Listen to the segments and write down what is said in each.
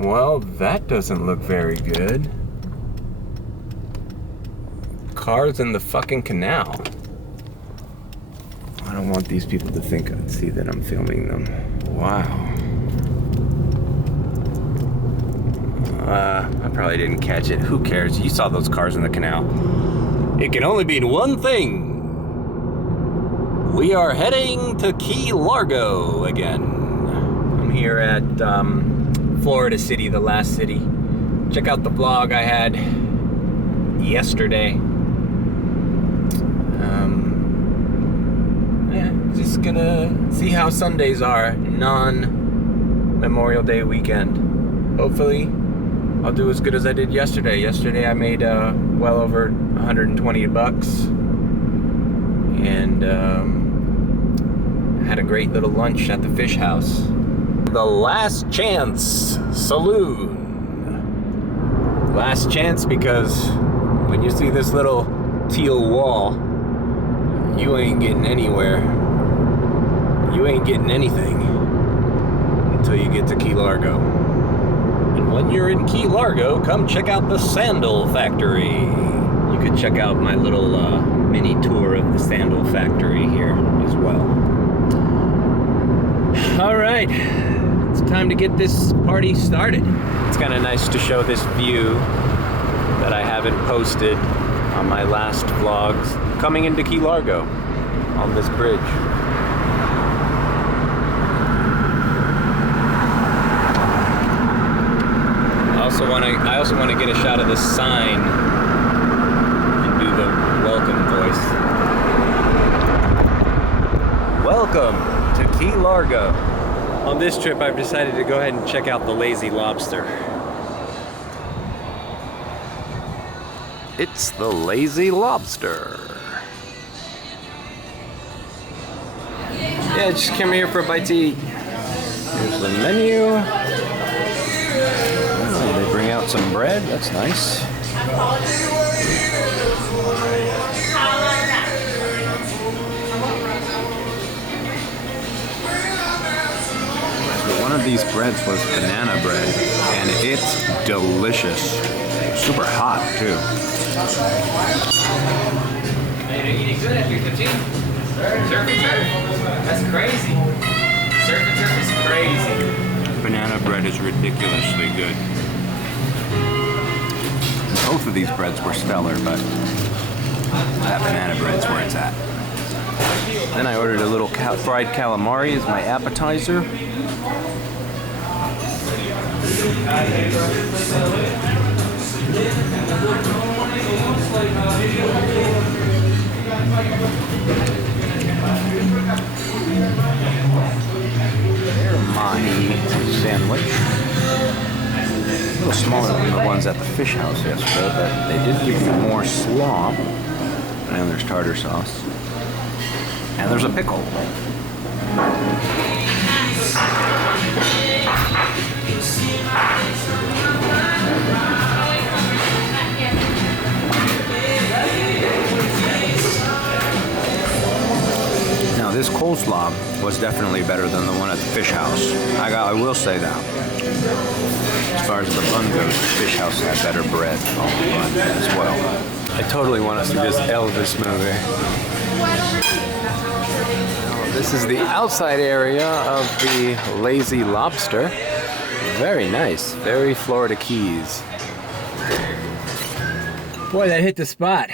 Well, that doesn't look very good. Cars in the fucking canal. I don't want these people to see that I'm filming them. Wow. I probably didn't catch it. Who cares? You saw those cars in the canal. It can only mean one thing. We are heading to Key Largo again. I'm here at Florida City, the last city. Check out the vlog I had yesterday. Yeah, just gonna see how Sundays are, non-Memorial Day weekend. Hopefully, I'll do as good as I did yesterday. Yesterday I made well over 120 bucks. And had a great little lunch at the fish house. The Last Chance Saloon. Last chance because when you see this little teal wall, you ain't getting anywhere. You ain't getting anything until you get to Key Largo. And when you're in Key Largo, come check out the sandal factory. You could check out my little mini tour of the sandal factory here as well. All right, it's time to get this party started. It's kind of nice to show this view that I haven't posted on my last vlogs coming into Key Largo on this bridge. I also want to get a shot of this sign and do the welcome voice. Welcome to Key Largo. On this trip, I've decided to go ahead and check out the Lazy Lobster. It's the Lazy Lobster. Yeah, just come here for a bite to eat. Here's the menu. Oh, they bring out some bread. That's nice. One of these breads was banana bread, and it's delicious. Super hot, too. Hey, you're eating good at your 15. Surf and turf. That's crazy. Surf and turf is crazy. Banana bread is ridiculously good. Both of these breads were stellar, but that banana bread's where it's at. Then I ordered a little fried calamari as my appetizer. Their mahi sandwich. A little smaller than the ones at the fish house yesterday, but they did give you more slaw. And there's tartar sauce. And there's a pickle. Now this coleslaw was definitely better than the one at the fish house. I will say that. As far as the bun goes, the fish house had better bread on the bun as well. I totally want to see this Elvis movie. This is the outside area of the Lazy Lobster. Very nice, very Florida Keys. Boy, that hit the spot.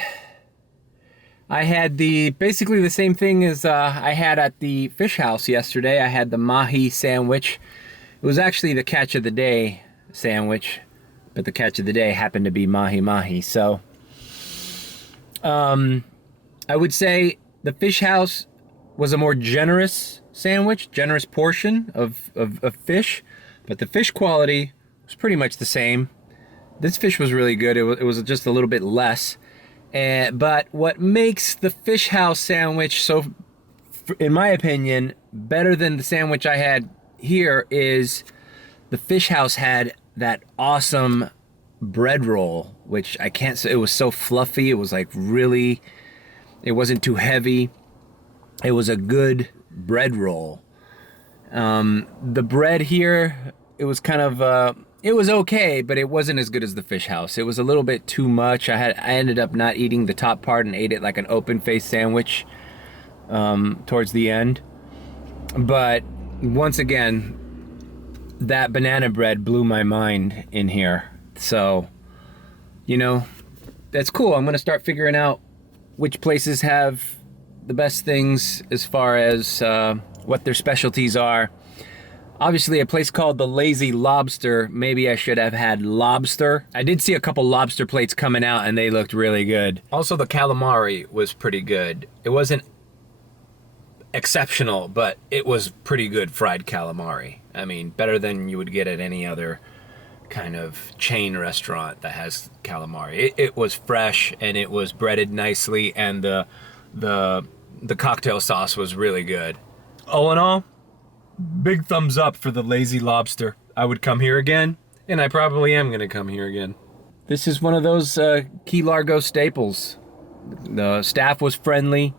I had basically the same thing as I had at the fish house yesterday. I had the mahi sandwich. It was actually the catch of the day sandwich, but the catch of the day happened to be mahi. So, I would say the fish house was a more generous sandwich, generous portion of fish, but the fish quality was pretty much the same. This fish was really good. It was just a little bit less. But what makes the fish house sandwich so, in my opinion, better than the sandwich I had here is the fish house had that awesome bread roll, which I can't say, it was so fluffy. It was like really, it wasn't too heavy. It was a good bread roll. The bread here, it was kind of, It was okay, but it wasn't as good as the fish house. It was a little bit too much. I ended up not eating the top part and ate it like an open-faced sandwich towards the end. But once again, that banana bread blew my mind in here. So, you know, that's cool. I'm gonna start figuring out which places have the best things as far as what their specialties are. Obviously, a place called the Lazy Lobster, maybe I should have had lobster. I did see a couple lobster plates coming out and they looked really good. Also, the calamari was pretty good. It wasn't exceptional, but it was pretty good fried calamari. I mean, better than you would get at any other kind of chain restaurant that has calamari. It was fresh and it was breaded nicely, and the cocktail sauce was really good. All in all, big thumbs up for the Lazy Lobster. I would come here again, and I probably am gonna come here again. This is one of those Key Largo staples. The staff was friendly.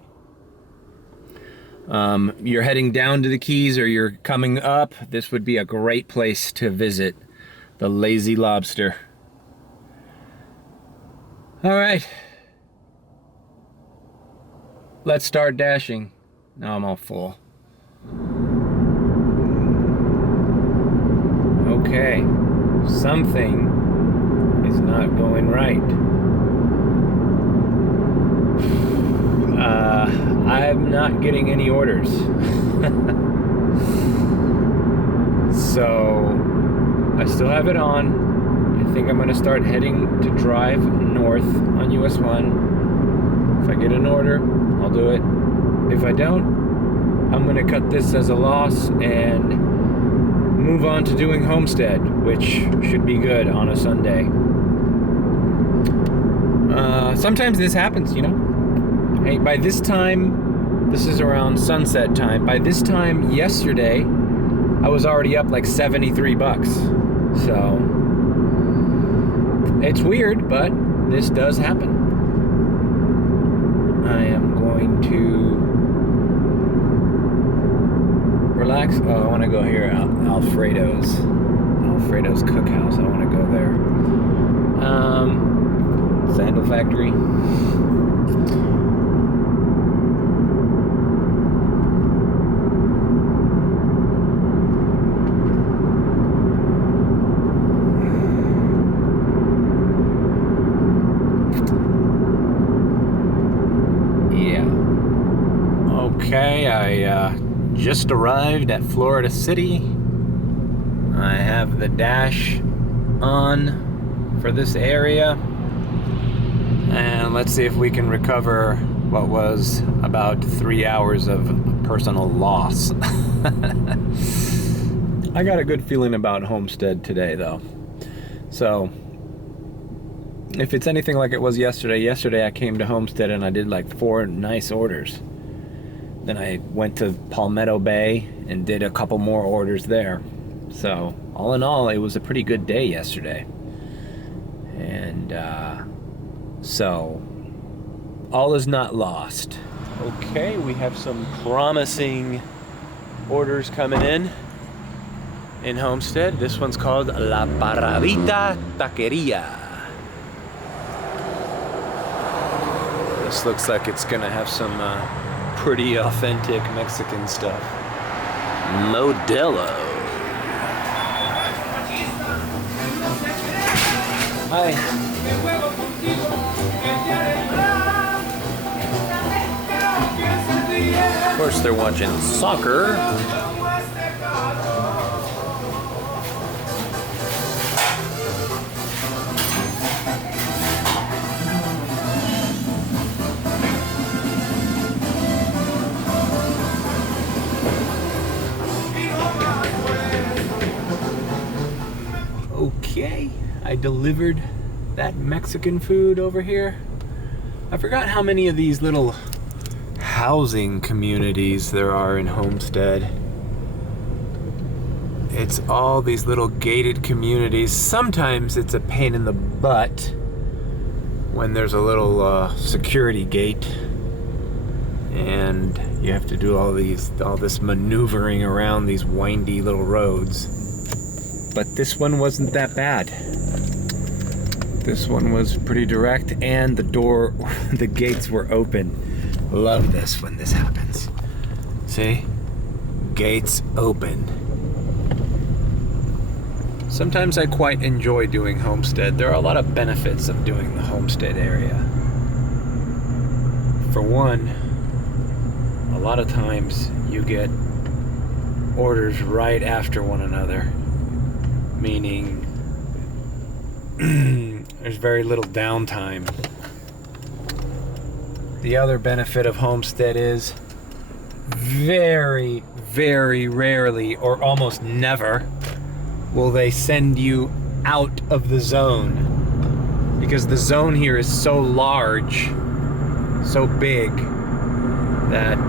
You're heading down to the Keys or you're coming up, this would be a great place to visit, the Lazy Lobster. All right. Let's start dashing. Now I'm all full. Okay, something is not going right. I'm not getting any orders. So I still have it on. I think I'm gonna start heading to drive north on US 1. If I get an order, I'll do it. If I don't, I'm gonna cut this as a loss and move on to doing Homestead, which should be good on a Sunday. Sometimes this happens, you know. Hey, by this time, this is around sunset time. By this time yesterday, I was already up like 73 bucks. So it's weird, but this does happen. I am going to relax. Oh, I want to go here, Alfredo's Cookhouse. I want to go there. Sandal Factory. Okay, I just arrived at Florida City. I have the dash on for this area. And let's see if we can recover what was about 3 hours of personal loss. I got a good feeling about Homestead today, though. So, if it's anything like it was yesterday I came to Homestead and I did like 4 nice orders. Then I went to Palmetto Bay and did a couple more orders there. So, all in all, it was a pretty good day yesterday. And, so, all is not lost. Okay, we have some promising orders coming in Homestead. This one's called La Barravita Taqueria. This looks like it's gonna have some pretty authentic Mexican stuff. Modelo. Hi. Of course, they're watching soccer. Okay, I delivered that Mexican food over here. I forgot how many of these little housing communities there are in Homestead. It's all these little gated communities. Sometimes it's a pain in the butt when there's a little security gate and you have to do all this maneuvering around these windy little roads. but this one wasn't that bad. This one was pretty direct, and the gates were open. Love this when this happens. See? Gates open. Sometimes I quite enjoy doing Homestead. There are a lot of benefits of doing the Homestead area. For one, a lot of times you get orders right after one another, meaning there's very little downtime. The other benefit of Homestead is very, very rarely, or almost never, will they send you out of the zone, because the zone here is so large, so big, that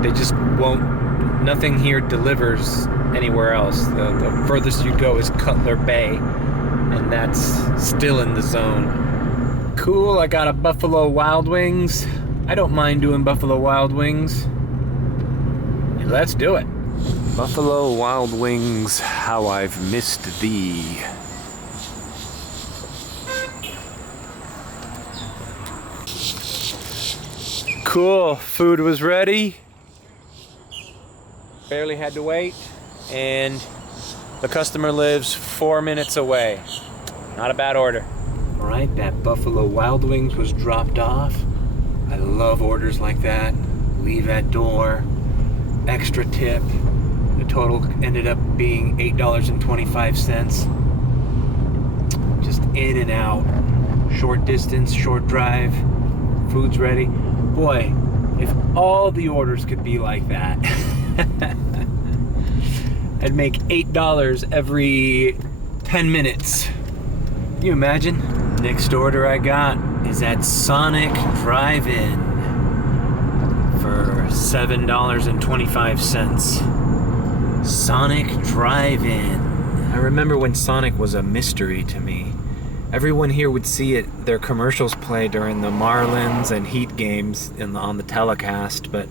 they just won't. Nothing here delivers anywhere else. The furthest you go is Cutler Bay, and that's still in the zone. Cool, I got a Buffalo Wild Wings. I don't mind doing Buffalo Wild Wings. Let's do it. Buffalo Wild Wings, how I've missed thee. Cool, food was ready. Barely had to wait, and the customer lives 4 minutes away. Not a bad order. All right, that Buffalo Wild Wings was dropped off. I love orders like that. Leave at door, extra tip. The total ended up being $8.25. Just in and out. Short distance, short drive. Food's ready. Boy, if all the orders could be like that, I'd make $8 every 10 minutes. Can you imagine? Next order I got is at Sonic Drive-In for $7.25. Sonic Drive-In. I remember when Sonic was a mystery to me. Everyone here would see it, their commercials play during the Marlins and Heat games on the telecast, but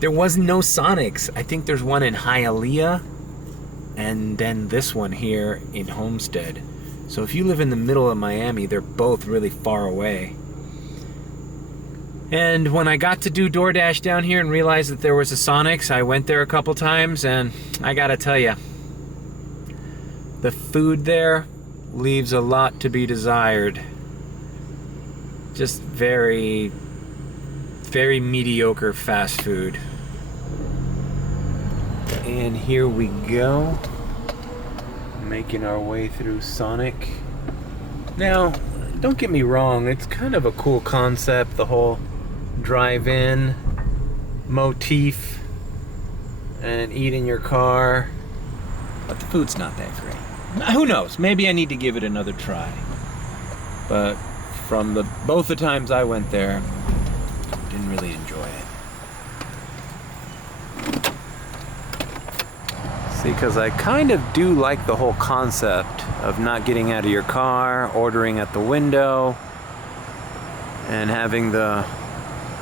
there was no Sonics. I think there's one in Hialeah, and then this one here in Homestead. So if you live in the middle of Miami, they're both really far away. And when I got to do DoorDash down here and realized that there was a Sonics, I went there a couple times, and I gotta tell you, the food there leaves a lot to be desired. Just very, very mediocre fast food. And here we go, making our way through Sonic. Now, don't get me wrong, it's kind of a cool concept, the whole drive-in motif and eat in your car, but the food's not that great. Who knows, maybe I need to give it another try. But from both the times I went there, didn't really enjoy it. See, because I kind of do like the whole concept of not getting out of your car, ordering at the window, and having the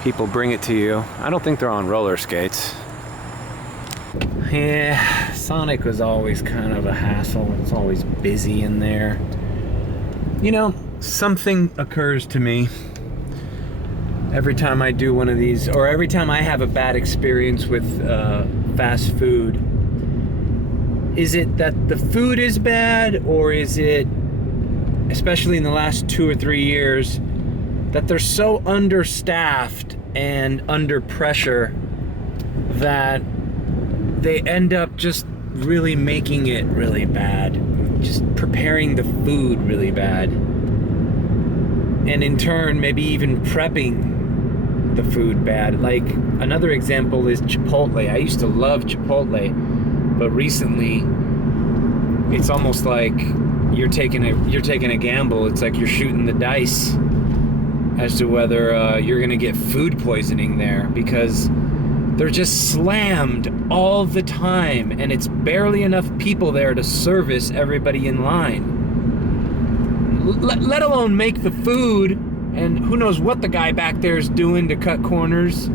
people bring it to you. I don't think they're on roller skates. Yeah, Sonic was always kind of a hassle. It's always busy in there. You know, something occurs to me every time I do one of these, or every time I have a bad experience with fast food. Is it that the food is bad, or is it, especially in the last 2 or 3 years, that they're so understaffed and under pressure that they end up just really making it really bad, just preparing the food really bad, and in turn maybe even prepping the food bad. Like, another example is Chipotle. I used to love Chipotle, but recently it's almost like you're taking a gamble. It's like you're shooting the dice as to whether you're gonna get food poisoning there, because they're just slammed all the time, and it's barely enough people there to service everybody in line. Let alone make the food, and who knows what the guy back there is doing to cut corners.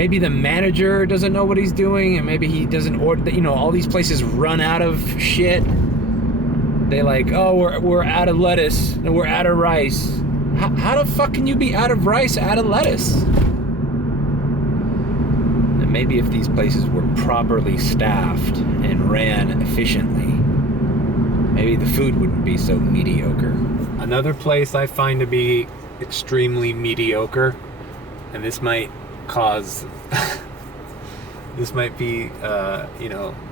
maybe the manager doesn't know what he's doing, and maybe he doesn't order. You know, all these places run out of shit. They like, oh, we're out of lettuce and we're out of rice. How the fuck can you be out of rice, out of lettuce? And maybe if these places were properly staffed and ran efficiently, maybe the food wouldn't be so mediocre. Another place I find to be extremely mediocre, and this might cause, this might be,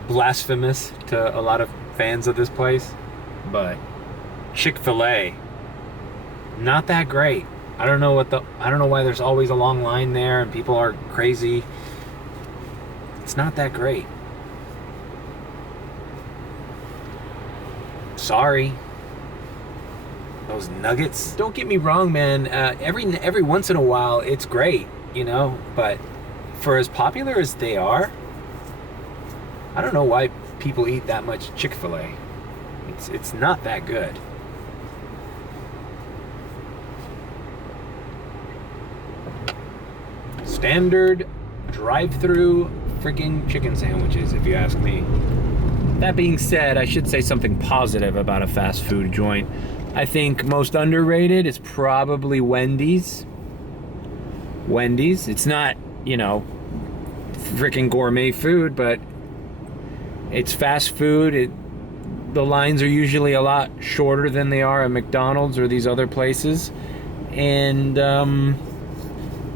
blasphemous to a lot of fans of this place, but Chick-fil-A, not that great. I don't know why there's always a long line there and people are crazy. It's not that great. Sorry. Those nuggets. Don't get me wrong, man. Every once in a while, it's great, you know. But for as popular as they are, I don't know why people eat that much Chick-fil-A. It's not that good. Standard drive-through freaking chicken sandwiches, if you ask me. That being said, I should say something positive about a fast food joint. I think most underrated is probably Wendy's. Wendy's. It's not, freaking gourmet food, but it's fast food. The lines are usually a lot shorter than they are at McDonald's or these other places. And,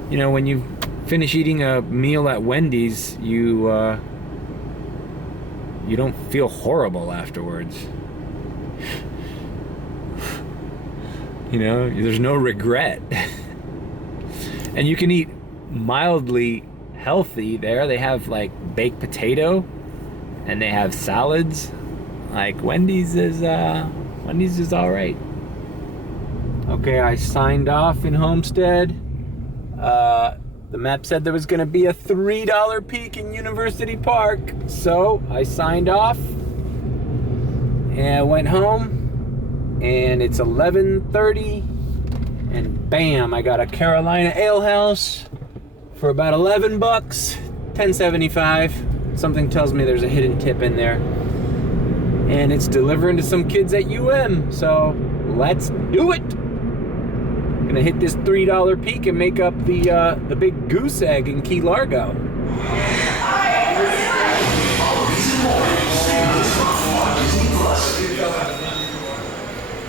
when you finish eating a meal at Wendy's, you don't feel horrible afterwards. There's no regret. And you can eat mildly healthy there. They have like baked potato and they have salads. Like Wendy's is all right. Okay, I signed off in Homestead. The map said there was going to be a $3 peak in University Park, so I signed off and I went home, and it's 11:30, and bam, I got a Carolina Ale House for about $11, $10.75. Something tells me there's a hidden tip in there, and it's delivering to some kids at UM, so let's do it. Gonna hit this $3 peak and make up the big goose egg in Key Largo.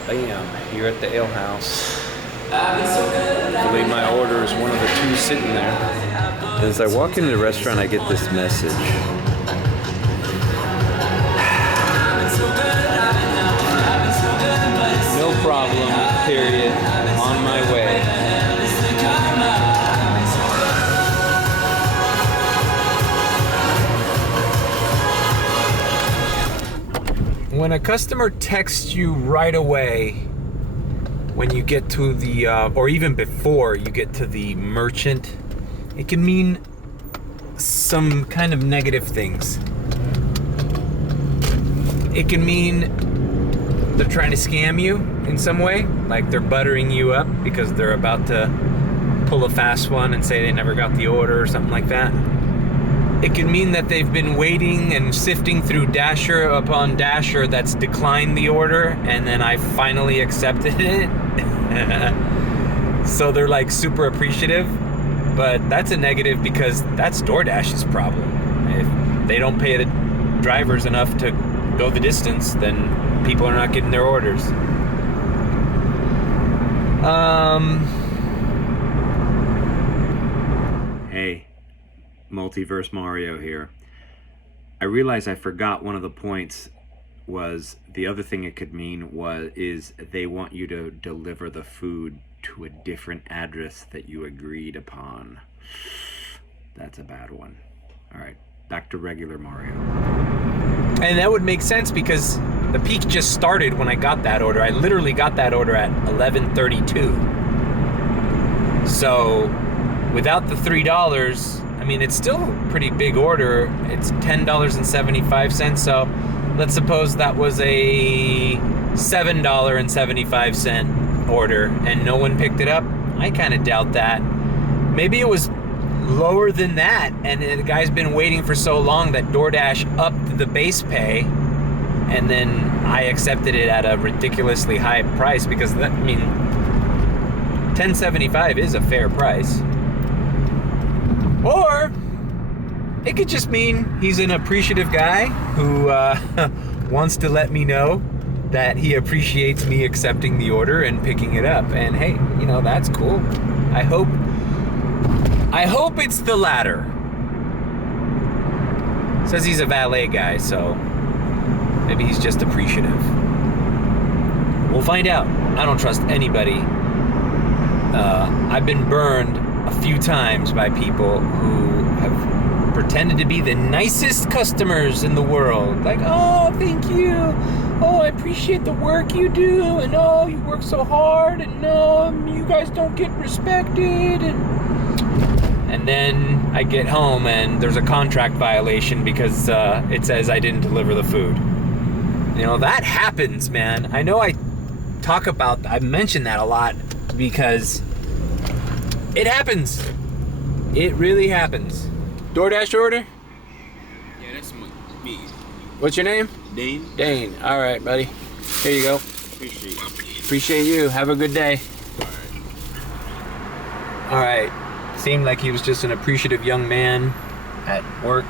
Bam, here at the ale house. I believe my order is one of the two sitting there. As I walk into the restaurant, I get this message. No problem, period. On my way. When a customer texts you right away, when you get to the, or even before you get to the merchant, it can mean some kind of negative things. It can mean they're trying to scam you in some way, like they're buttering you up because they're about to pull a fast one and say they never got the order or something like that. It can mean that they've been waiting and sifting through dasher upon dasher that's declined the order, and then I finally accepted it. So they're like super appreciative, but that's a negative because that's DoorDash's problem. If they don't pay the drivers enough to go the distance, then people are not getting their orders. Hey, Multiverse Mario here. I realize I forgot one of the points was the other thing it could mean is they want you to deliver the food to a different address that you agreed upon. That's a bad one. All right, back to regular Mario. And that would make sense because the peak just started when I got that order. I literally got that order at 11:32. So without the $3, I mean, it's still a pretty big order. It's $10.75. So let's suppose that was a $7.75 order and no one picked it up. I kind of doubt that. Maybe it was lower than that, and the guy's been waiting for so long that DoorDash upped the base pay, and then I accepted it at a ridiculously high price because that, I mean, $10.75 is a fair price. Or it could just mean he's an appreciative guy who wants to let me know that he appreciates me accepting the order and picking it up. And hey, you know, that's cool. I hope it's the latter. Says he's a valet guy, so maybe he's just appreciative. We'll find out. I don't trust anybody. I've been burned a few times by people who have pretended to be the nicest customers in the world. Like, oh, thank you. Oh, I appreciate the work you do. And oh, you work so hard. And no, you guys don't get respected. And then I get home and there's a contract violation because it says I didn't deliver the food. You know, that happens, man. I know I mention that a lot because it happens. It really happens. DoorDash order? Yeah, that's me. What's your name? Dane. Dane. All right, buddy. Here you go. Appreciate you. Appreciate you. Have a good day. All right. Seemed like he was just an appreciative young man at work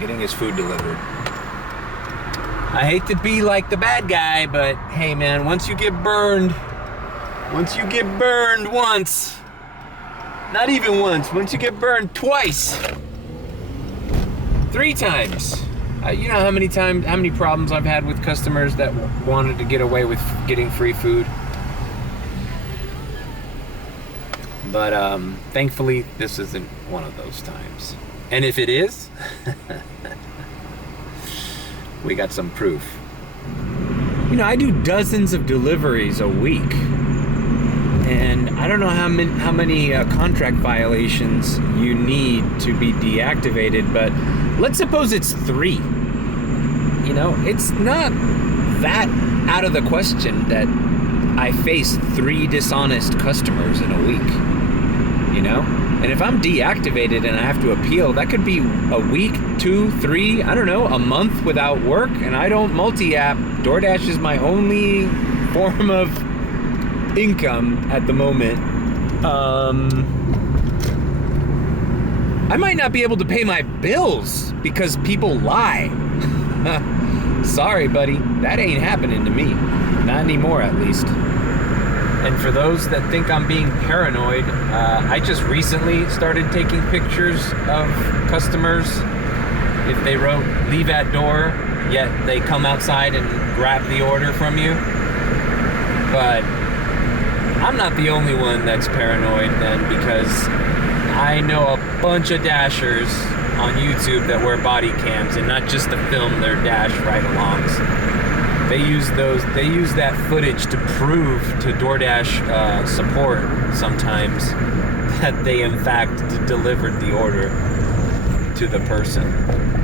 getting his food delivered. I hate to be like the bad guy, but hey, man, once you get burned once, not even once you get burned twice, 3 times. You know how many problems I've had with customers that wanted to get away with getting free food. But thankfully, this isn't one of those times. And if it is, we got some proof. You know, I do dozens of deliveries a week. And I don't know how many contract violations you need to be deactivated, but let's suppose it's 3. You know, it's not that out of the question that I face 3 dishonest customers in a week. You know? And if I'm deactivated and I have to appeal, that could be a week, 2, 3, I don't know, a month without work, and I don't multi-app. DoorDash is my only form of income at the moment. I might not be able to pay my bills because people lie. Sorry, buddy, that ain't happening to me. Not anymore, at least. And for those that think I'm being paranoid, I just recently started taking pictures of customers. If they wrote leave at door, yet they come outside and grab the order from you. But I'm not the only one that's paranoid then, because I know a bunch of dashers on YouTube that wear body cams, and not just to film their dash ride-alongs. They use that footage to prove to DoorDash support sometimes that they in fact delivered the order to the person.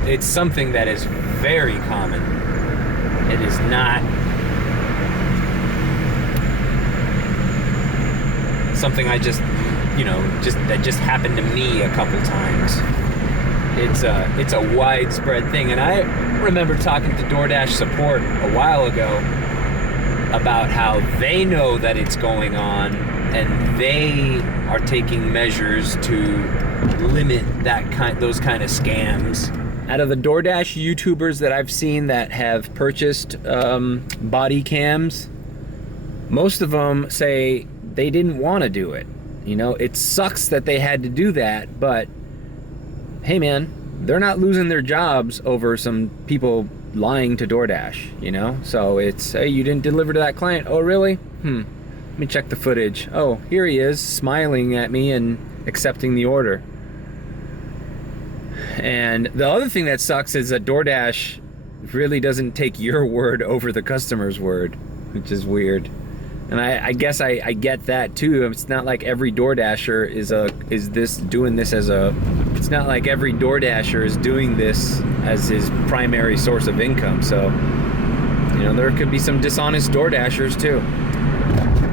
It's something that is very common. It is not something I just happened to me a couple times. It's a widespread thing, and I remember talking to DoorDash support a while ago about how they know that it's going on and they are taking measures to limit those kind of scams. Out of the DoorDash YouTubers that I've seen that have purchased body cams, most of them say they didn't want to do it. You know, it sucks that they had to do that, but hey man, they're not losing their jobs over some people lying to DoorDash, you know? So it's, hey, you didn't deliver to that client. Oh, really? Let me check the footage. Oh, here he is, smiling at me and accepting the order. And the other thing that sucks is that DoorDash really doesn't take your word over the customer's word, which is weird. And I guess I get that too. It's not like every DoorDasher it's not like every DoorDasher is doing this as his primary source of income. So, you know, there could be some dishonest DoorDashers too.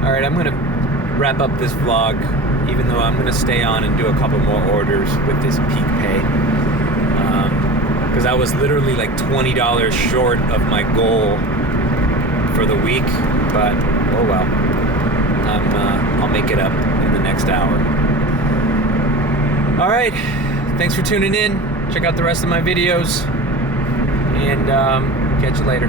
All right, I'm gonna wrap up this vlog even though I'm gonna stay on and do a couple more orders with this peak pay. Because I was literally like $20 short of my goal for the week, but oh well. I'll make it up in the next hour. All right, thanks for tuning in. Check out the rest of my videos, and catch you later.